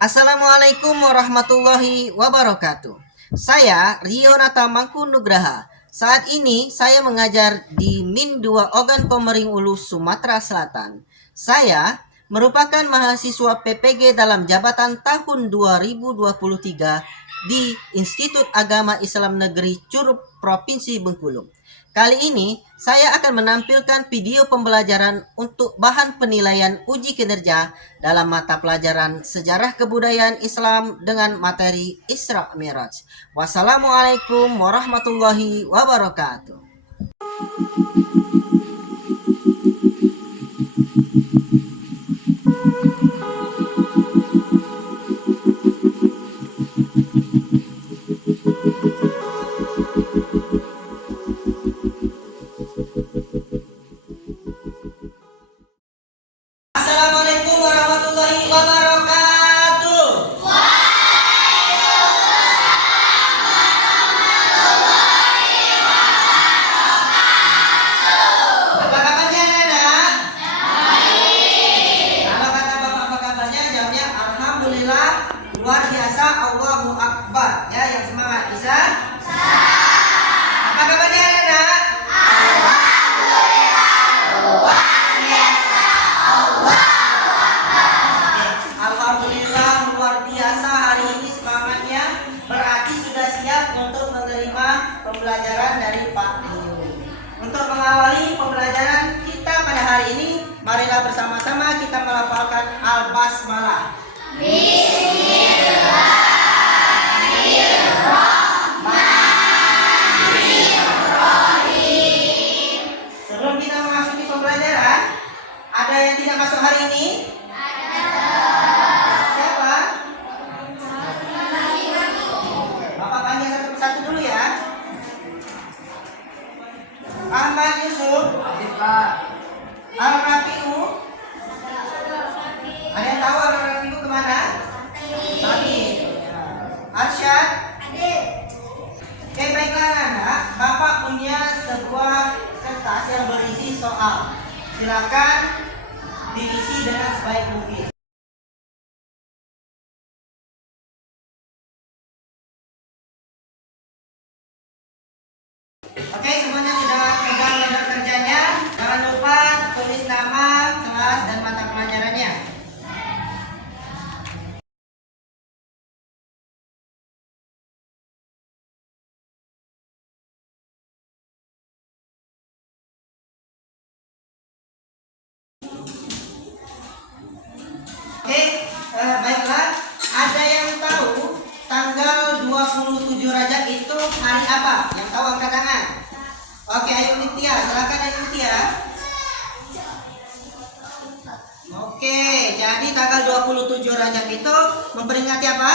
Assalamualaikum warahmatullahi wabarakatuh. Saya Rionata Mangku Nugraha. Saat ini saya mengajar di Min 2 Ogan Komering Ulu, Sumatera Selatan. Saya merupakan mahasiswa PPG dalam jabatan tahun 2023 di Institut Agama Islam Negeri Curup, Provinsi Bengkulu. Kali ini saya akan menampilkan video pembelajaran untuk bahan penilaian uji kinerja dalam mata pelajaran Sejarah Kebudayaan Islam dengan materi Isra Mi'raj. Wassalamualaikum warahmatullahi wabarakatuh. Assalamualaikum warahmatullahi wabarakatuh. Apa kabarnya anak-anak? Kalau kata bapak apa kabarnya, jawabnya alhamdulillah, luar biasa, Allahu Akbar. Ya, yang semangat bisa. Apa kabarnya anak-anak? Alhamdulillah, luar biasa, hari ini semangatnya berarti sudah siap untuk menerima pembelajaran dari Pak Rio. Untuk mengawali pembelajaran kita pada hari ini, marilah bersama-sama kita melafalkan Al-Basmalah. Sebelum kita memasuki pembelajaran, ada yang tidak masuk hari ini? Siapa? Bapak panggil satu persatu dulu ya. Ahmad Yusuf, Al-Rafi'u. Ada yang tahu Al-Rafi'u kemana? Tadi. Arsyad. Oke, baiklah anak. Bapak punya sebuah kertas yang berisi soal. Silakan diisi dengan sebaik mungkin. Oke, semuanya sudah pegang lembar kerjanya. Jangan lupa tulis nama, kelas, dan mata pelajarannya. Oke, baiklah. Ada yang tahu tanggal 27 Rajab itu hari apa? Yang tahu angkat tangan. Oke, Ayu Nitya, silakan Ayu Nitya. Oke, jadi tanggal 27 Rajab itu memperingati apa?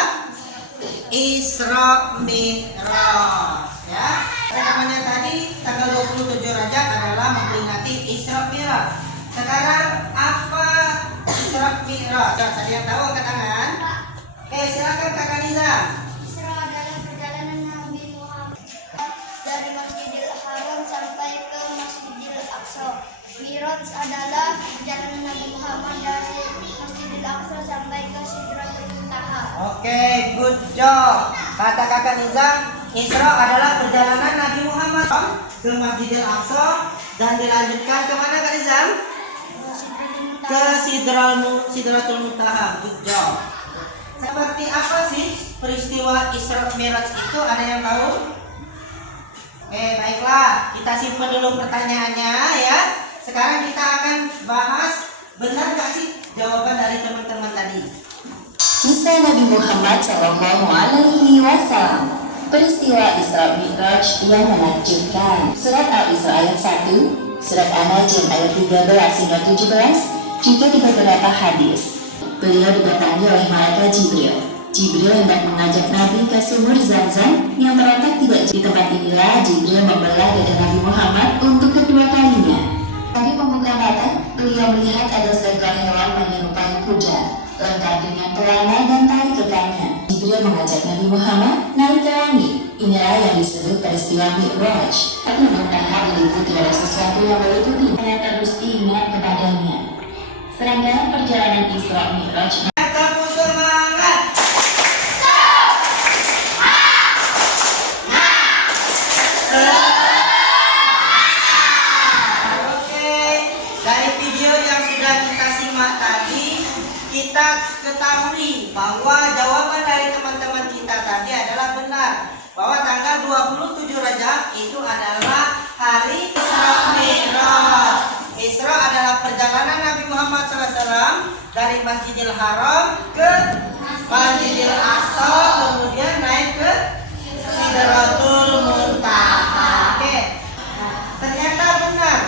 Isra Mi'raj, ya. Namanya tadi tanggal 27 Rajab adalah memperingati Isra Mi'raj. Sekarang apa Isra Mi'raj? Ada yang tahu angkat tangan? Oke, silakan Kakak Niza. Isra adalah perjalanan Nabi Muhammad dari Masjidil Haram sampai ke Masjidil Aqsa. Mi'raj adalah perjalanan Nabi Muhammad dari Masjidil Aqsa sampai ke Sidratul Muntaha. Oke, good job. Kata Kakak Niza, Isra adalah perjalanan Nabi Muhammad ke Masjidil Aqsa dan dilanjutkan ke mana Kak Niza? Ke Sidratul Muntaha. Good job. Seperti apa sih peristiwa Isra Mi'raj itu? Ada yang tahu? Oke, baiklah. Kita simpan dulu pertanyaannya ya. Sekarang kita akan bahas benar nggak sih jawaban dari teman-teman tadi. Kisah Nabi Muhammad SAW. Peristiwa Isra Mi'raj yang menakjubkan. Surat Al-Isra ayat 1, Surat An-Najm ayat 13 hingga 17, juga di beberapa hadis. Beliau didatangi oleh malaikat Jibril. Jibril hendak mengajak Nabi ke sumur Zam-Zam yang terletak tidak di tempat inilah Jibril membelah dada Nabi Muhammad untuk kedua kalinya. Nabi membuka mata, beliau melihat ada seekor hewan menyerupai kuda, lengkap dengan pelana dan tali kekangnya. Jibril mengajak Nabi Muhammad naik ke langit. Inilah yang disebut peristiwa Mi'raj. Tapi Muntaha diliputi oleh sesuatu yang meliputi. Saya terus ingat kepadanya. Serangkaian perjalanan Isra Mi'raj. Kamu semangat. 27 Rajab itu adalah hari Isra Mi'raj. Isra adalah perjalanan Nabi Muhammad SAW dari Masjidil Haram ke Masjidil Aqsa, kemudian naik ke Sidratul Muntaha. Oke. Ternyata benar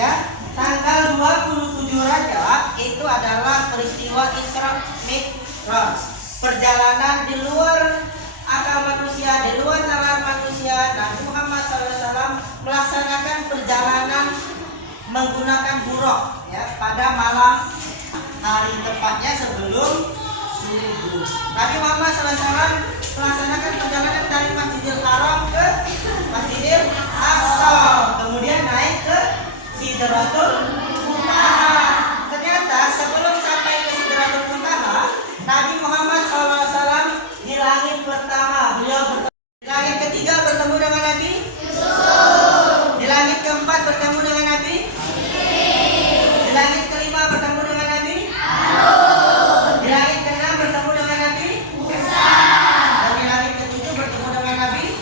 ya. Tanggal 27 Rajab itu adalah peristiwa Isra Mi'raj. Perjalanan di luar akal manusia, di luar nalar manusia. Nabi Muhammad SAW melaksanakan perjalanan menggunakan buraq ya pada malam hari, tepatnya sebelum subuh. Nabi Muhammad SAW melaksanakan perjalanan dari Masjidil Haram ke Masjidil Aqsa, kemudian naik ke Sidratul Muntaha. Ternyata sebelum sampai ke Sidratul Muntaha, Nabi Muhammad SAW di langit pertama beliau bertemu, di langit ketiga bertemu dengan Nabi Yusuf, di langit keempat bertemu dengan Nabi, di langit kelima bertemu dengan Nabi Harun, di langit keenam bertemu dengan Nabi Musa, dan di langit ketujuh bertemu dengan Nabi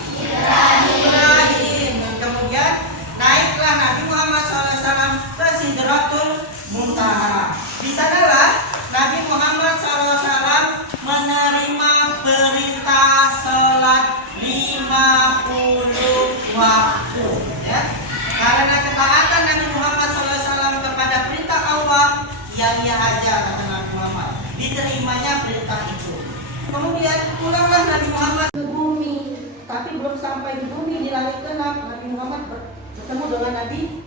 Ibrahim. Dan kemudian naiklah Nabi Muhammad SAW ke Sidratul Muntaha. Di sanalah Nabi Muhammad SAW menerima perintah sholat 50 waktu ya. Karena ketaatan Nabi Muhammad SAW kepada perintah Allah, ya aja kata Nabi Muhammad, diterimanya perintah itu. Kemudian pulanglah Nabi Muhammad ke bumi, tapi belum sampai di bumi, di langit keenam Nabi Muhammad bertemu dengan Nabi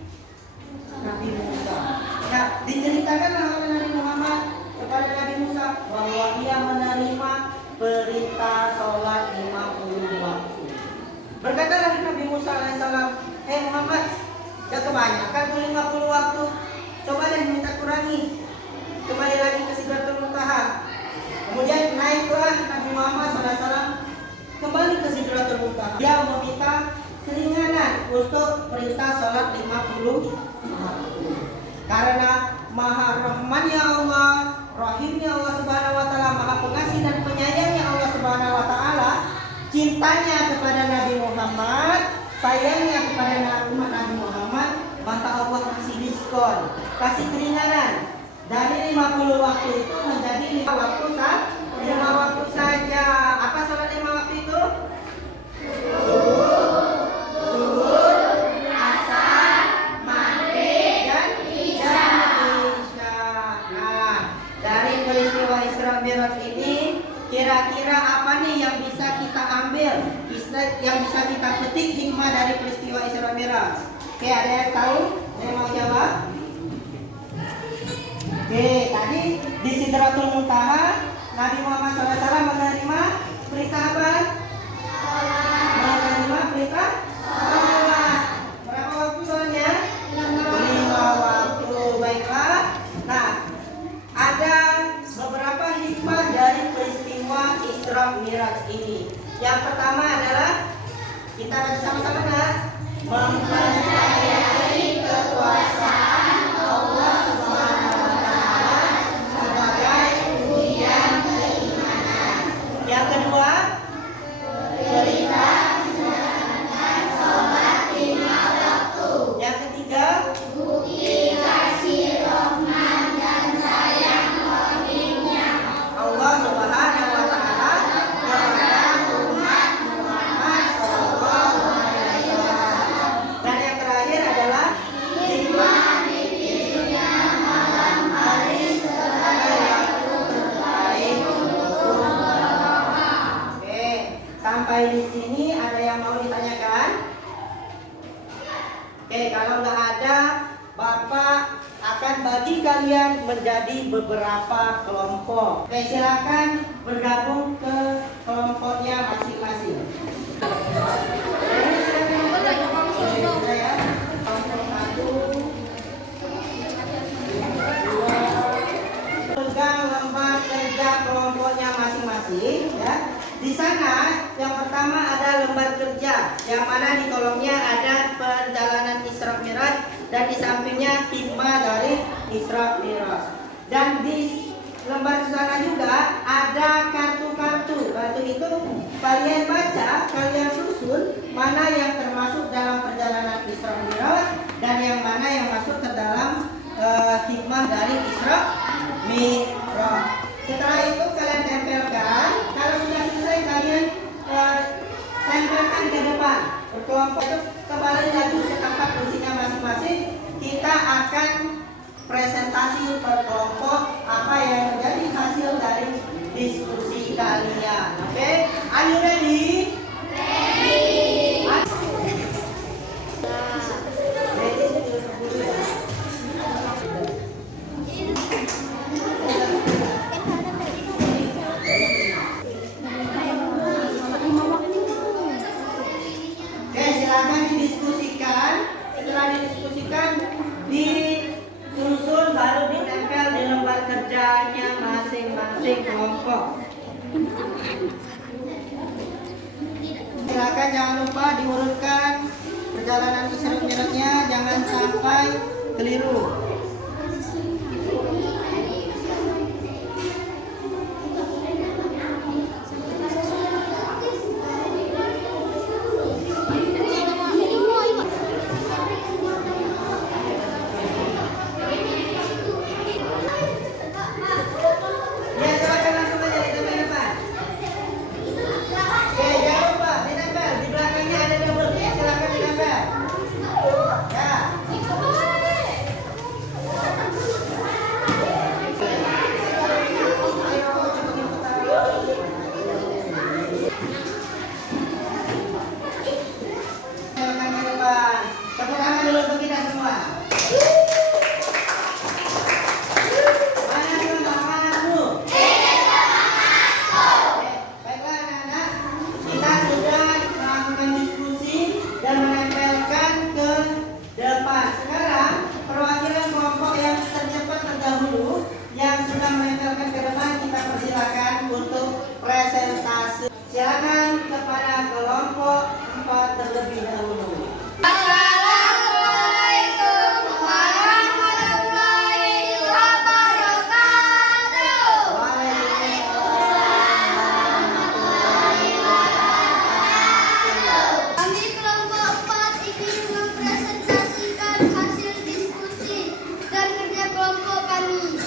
Musa. Nah, diceritakanlah oleh Nabi Muhammad kepada Nabi Musa bahwa ia menerima perintah sholat 50 waktu. Berkatalah Nabi Musa alaihissalam, "Hei Muhammad, sudah kebanyakan 50 waktu. Coba deh minta kurangi. Kembali lagi ke Sidratul Muntaha." Kemudian naiklah Nabi Muhammad SAW kembali ke Sidratul Muntaha. Dia meminta keringanan untuk perintah sholat 50 waktu. Karena Maha Rahmannya Allah, Rahimnya Allah Subhanahu wa taala, Maha Pengasih dan Penyayangnya Allah Subhanahu wa taala, cintanya kepada Nabi Muhammad, sayangnya kepada umat Nabi Muhammad, maka Allah kasih diskon, kasih keringanan. Dari 50 waktu itu menjadi 5 waktu saja. Apa sholat 5 waktu itu? Zuhur, asar, maghrib, dan isya. Nah, dari peristiwa Isra Mi'raj ini, kira-kira apa nih yang bisa kita ambil, yang bisa kita petik hikmah dari peristiwa Isra Mi'raj? Oke, ada yang tahu? Ada yang mau jawab? Oke, tadi di Sidratul Muntaha Nabi Muhammad SAW menerima perintah apa? Menerima perintah sholat. Berapa waktu sholatnya? 5 waktu. Baiklah. Nah, ada beberapa hikmah dari peristiwa Isra Mi'raj ini. Yang pertama adalah kita baca sama-sama nah, mempercayai kekuasaan Allah Subhanahu wa taala sebagai ujian keimanan. Yang kedua, perintah menjalankan sholat 5 waktu. Yang ketiga, bukti kasih rahmat dan sayang Rahimnya Allah Subhanahu wa taala kepada umat Muhammad sallallahu alaihi wasallam. Dan yang terakhir adalah hikmah dipilihnya malam hari sebagai waktu terbaik untuk berdoa. Oke, sampai di sini ada yang mau ditanyakan? Oke, kalau nggak ada, Bapak akan bagi kalian menjadi beberapa kelompok. Oke, silakan bergabung ke kelompoknya masing-masing. Ya. Kelompok 1, 2, pegang lembar kerja kelompoknya masing-masing ya. Di sana yang pertama ada lembar kerja, yang mana di kolomnya ada perjalanan Isra Mi'raj dan di sampingnya hikmah dari Isra Mi'raj. Dan di lembar sana juga ada kartu-kartu itu kalian baca, kalian susun mana yang termasuk dalam perjalanan Isra Mi'raj dan yang mana yang masuk ke dalam hikmah dari Isra Mi'raj. Setelah itu kalian tempelkan. Kalau sudah selesai kalian tempelkan ke depan. Berkelompok itu kembali lagi ke tempat kursinya masing-masing. Kita akan presentasi per kelompok apa yang menjadi hasil dari diskusi kalian. Oke, are you ready? Oke, silakan didiskusikan. Setelah didiskusikan, disusun baru ditempel di lembar kerjanya masing-masing kelompok. Silakan jangan lupa diurutkan perjalanan Isra Mi'rajnya, jangan sampai keliru. Ya, silakan langsung aja ditempel depan. Oke, jangan lupa ditempel di belakangnya ada double. Silakan ditempel. Ya. Silakan ke depan. Tepuk tangan dulu untuk kita semua. Mana semangat dulu? Oke, baiklah anak-anak, kita sudah melakukan diskusi dan menempelkan ke depan. Sekarang perwakilan kelompok yang tercepat terdahulu yang sudah menempelkan ke depan kita persilakan untuk presentasi. Silakan kepada kelompok 4 terlebih dahulu. Assalamualaikum warahmatullahi wabarakatuh. Kami kelompok 4 ingin mempresentasikan hasil diskusi dan kerja kelompok kami.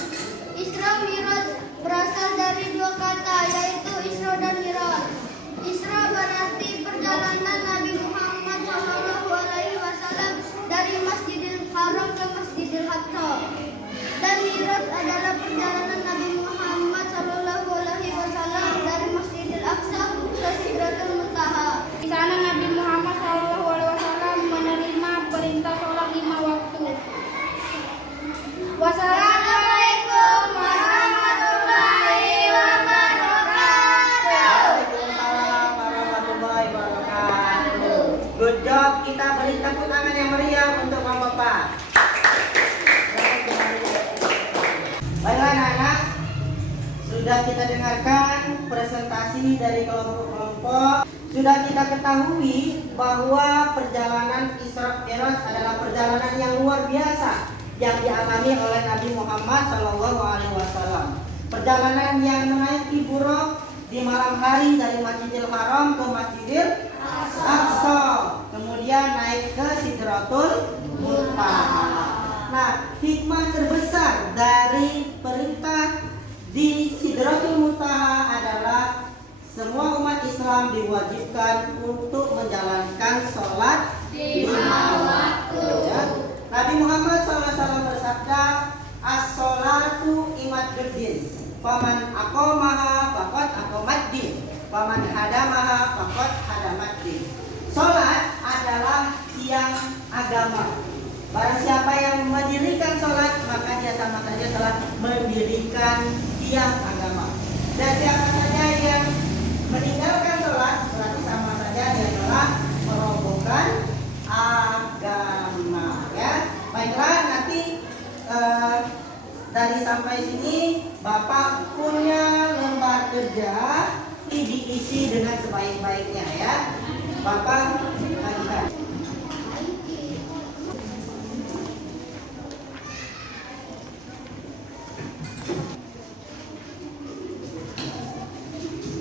Isra Mi'raj berasal dari dua kata, yaitu Isra dan Mi'raj. Isra berarti perjalanan Nabi Muhammad SAW dari Masjidil Haram ke Masjidil Aqsa. Dan Mi'raj adalah perjalanan Nabi Muhammad SAW dari Masjidil Aqsa ke Sidratul Muntaha. Di sana Nabi Muhammad SAW menerima perintah sholat 5 waktu. Wassalamualaikum warahmatullahi wabarakatuh. Waalaikumsalam warahmatullahi wabarakatuh. Good job, kita beri tepuk tangan yang meriah untuk kelompok 4. Baiklah anak-anak, sudah kita dengarkan presentasi dari kelompok-kelompok. Sudah kita ketahui bahwa perjalanan Isra Mi'raj adalah perjalanan yang luar biasa yang dialami oleh Nabi Muhammad SAW. Perjalanan yang menaiki buruk di malam hari dari Masjidil Haram ke Masjidil Aqsa, kemudian naik ke Sidratul Muntaha. Nah, hikmah terbesar dari perintah di Sidratul Muntaha adalah semua umat Islam diwajibkan untuk menjalankan sholat 5 waktu. Ya. Nabi Muhammad SAW bersabda, as-sholatu imaduddin, faman aqamaha faqad aqamaddin, faman hadamaha faqad hadamaddin. Sholat adalah tiang agama. Barang siapa yang mendirikan sholat, maka dia sama saja telah mendirikan tiang agama. Dan siapa saja yang meninggalkan sholat, berarti sama saja dia telah merobohkan agama. Ya, baiklah, nanti dari sampai sini Bapak punya lembar kerja, diisi dengan sebaik-baiknya ya. Bapak bagikan.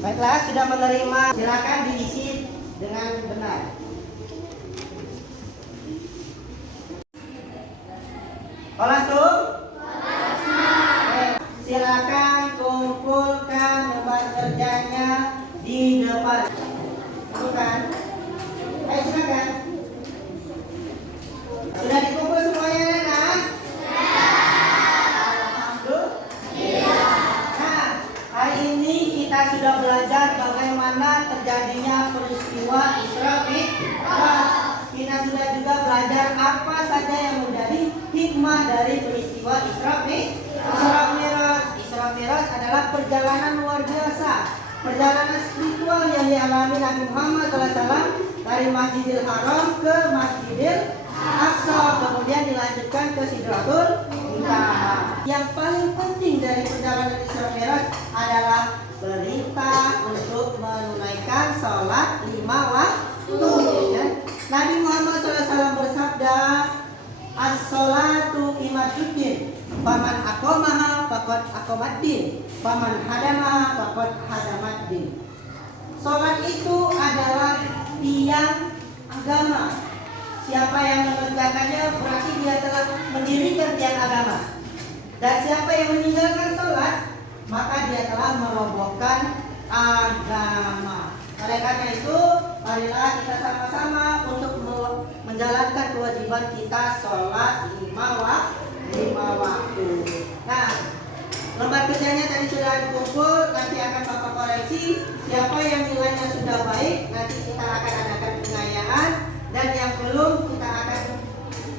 Baiklah, sudah menerima, silakan diisi dengan benar. Kolasum? Silakan kumpulkan lembar kerjanya di depan. Bukan? Ayo silakan. Sudah dikumpul semuanya, Nana? Alhamdulillah. Nah, hari ini kita sudah belajar bagaimana terjadinya peristiwa Isra Mi'raj. Kita sudah juga belajar apa saja yang menjadi hikmah dari peristiwa Isra Mi'raj. Isra Mi'raj adalah perjalanan luar biasa, perjalanan spiritual yang dialami Nabi Muhammad SAW dari Masjidil Haram ke Masjidil Aqsa, kemudian dilanjutkan ke Sidratul Muntaha. Yang paling penting dari perjalanan Isra Mi'raj adalah perintah untuk menunaikan sholat 5 waktu. Ya. Nabi Muhammad SAW bersabda, as-sholatu imaduddin, faman aqamaha faqad aqamaddin, faman hadamaha faqad hadamaddin. Sholat itu adalah tiang agama. Siapa yang mengerjakannya berarti dia telah mendirikan tiang agama. Dan siapa yang meninggalkan sholat, maka dia telah merobohkan agama. Oleh karena itu, marilah kita sama-sama untuk menjalankan kewajiban kita sholat 5 waktu. Nah, lembar kerjanya tadi sudah dikumpul, nanti akan Bapak koreksi. Siapa yang nilainya sudah baik, nanti kita akan adakan pengayaan, dan yang belum kita akan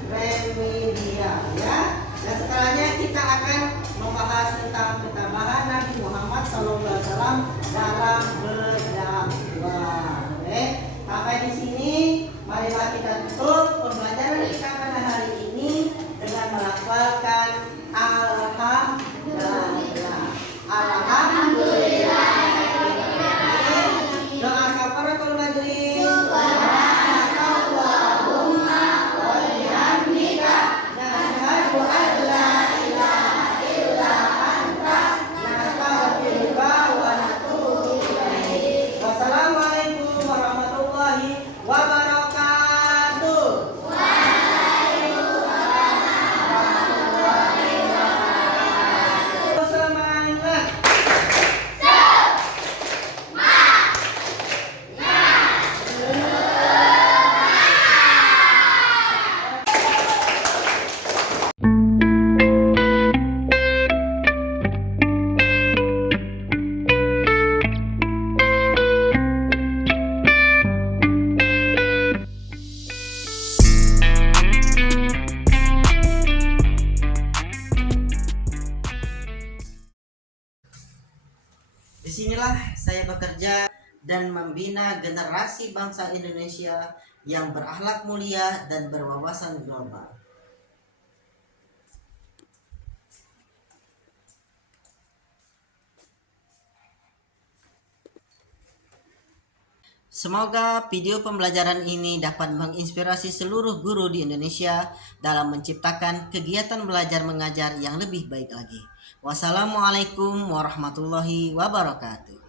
remedial, ya. Dan setelahnya kita akan membahas tentang ketambahan Nabi Muhammad SAW dalam berdakwah. Oke, sampai di sini marilah kita tutup pembelajaran kita pada hari ini dengan melafalkan alhamdulillah. Alhamdulillah. Doa kafaratul majlis. Subhanakallahumma wa bihamdika nasyhadu an la ilaha illa anta nastaghfiruka wa natubu ilaik. Wassalamualaikum warahmatullahi wabarakatuh. Semangat. Disinilah saya bekerja dan membina generasi bangsa Indonesia yang berakhlak mulia dan berwawasan global. Semoga video pembelajaran ini dapat menginspirasi seluruh guru di Indonesia dalam menciptakan kegiatan belajar mengajar yang lebih baik lagi. Wassalamualaikum warahmatullahi wabarakatuh.